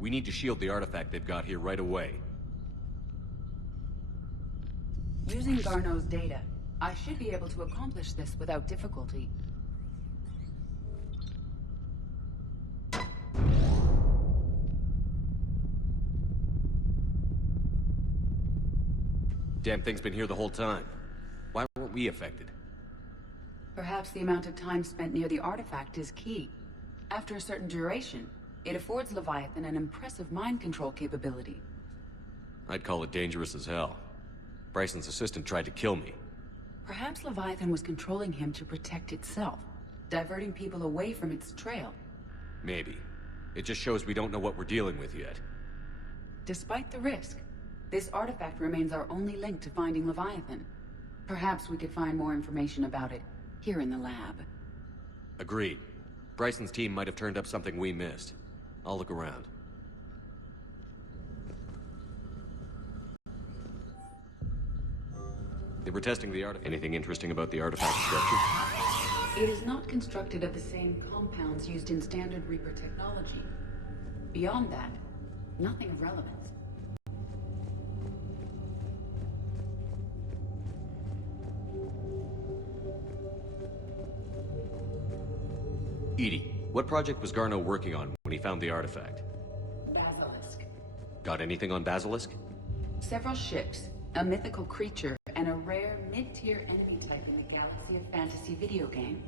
We need to shield the artifact they've got here right away. Using Garneau's data, I should be able to accomplish this without difficulty. Damn thing's been here the whole time. Why weren't we affected? Perhaps the amount of time spent near the artifact is key. After a certain duration, it affords Leviathan an impressive mind control capability. I'd call it dangerous as hell. Bryson's assistant tried to kill me. Perhaps Leviathan was controlling him to protect itself, diverting people away from its trail. Maybe. It just shows we don't know what we're dealing with yet. Despite the risk, this artifact remains our only link to finding Leviathan. Perhaps we could find more information about it here in the lab. Agreed. Bryson's team might have turned up something we missed. I'll look around. They were testing the artifact. Anything interesting about the artifact structure? It is not constructed of the same compounds used in standard Reaper technology. Beyond that, nothing of relevance. EDI, what project was Garneau working on when he found the artifact? Basilisk. Got anything on Basilisk? Several ships, a mythical creature, and a rare mid-tier enemy type in the Galaxy of Fantasy video game.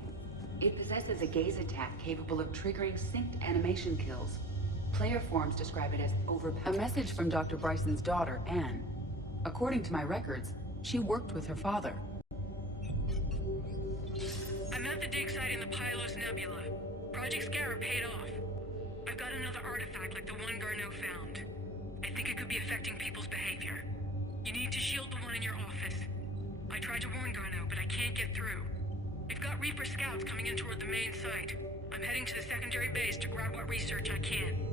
It possesses a gaze attack capable of triggering synced animation kills. Player forums describe it as overpowered. A message from Dr. Bryson's daughter, Anne. According to my records, she worked with her father. I'm at the dig site in the Pylos Nebula. Project Scarab paid off. I've got another artifact like the one Garneau found. I think it could be affecting people's behavior. You need to shield the one in your office. I tried to warn Garneau, but I can't get through. We've got Reaper scouts coming in toward the main site. I'm heading to the secondary base to grab what research I can.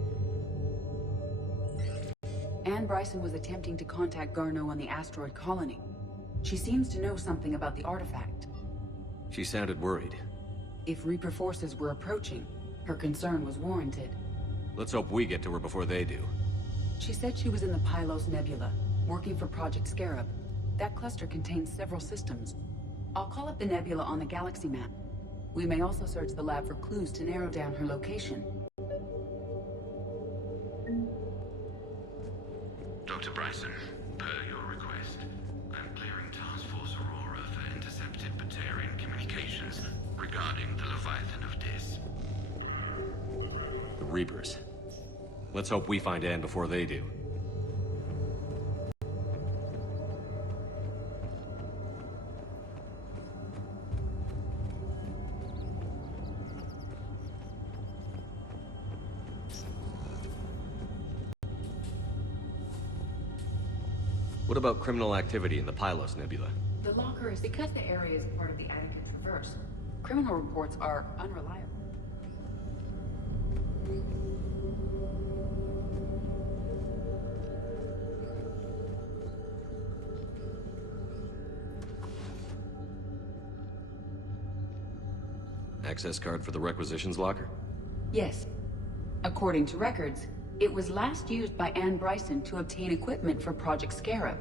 Anne Bryson was attempting to contact Garneau on the asteroid colony. She seems to know something about the artifact. She sounded worried. If Reaper forces were approaching, her concern was warranted. Let's hope we get to her before they do. She said she was in the Pylos Nebula, working for Project Scarab. That cluster contains several systems. I'll call up the nebula on the galaxy map. We may also search the lab for clues to narrow down her location. Dr. Bryson, per your request, I'm clearing Task Force Aurora for intercepted Batarian communications regarding the Leviathan of Dis. The Reapers. Let's hope we find Anne before they do. What about criminal activity in the Pylos Nebula? The locker is because the area is part of the Attica Traverse. Criminal reports are unreliable. Access card for the requisitions locker? Yes. According to records, it was last used by Anne Bryson to obtain equipment for Project Scarab.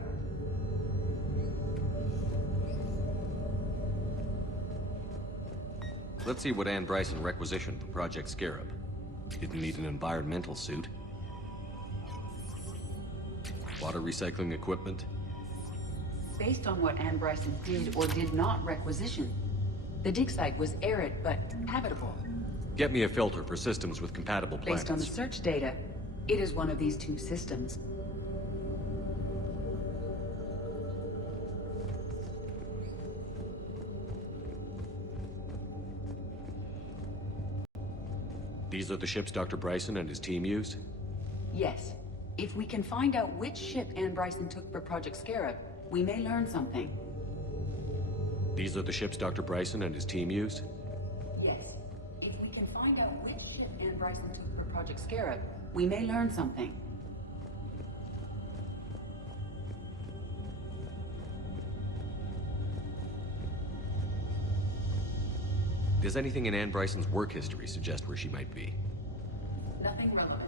Let's see what Anne Bryson requisitioned for Project Scarab. Didn't need an environmental suit. Water recycling equipment. Based on what Anne Bryson did or did not requisition, the dig site was arid but habitable. Get me a filter for systems with compatible planets. Based on the search data, it is one of these two systems. These are the ships Dr. Bryson and his team used? Yes. If we can find out which ship Anne Bryson took for Project Scarab, we may learn something. These are the ships Dr. Bryson and his team used? Yes. If we can find out which ship Anne Bryson took for Project Scarab, we may learn something. Does anything in Anne Bryson's work history suggest where she might be? Nothing relevant.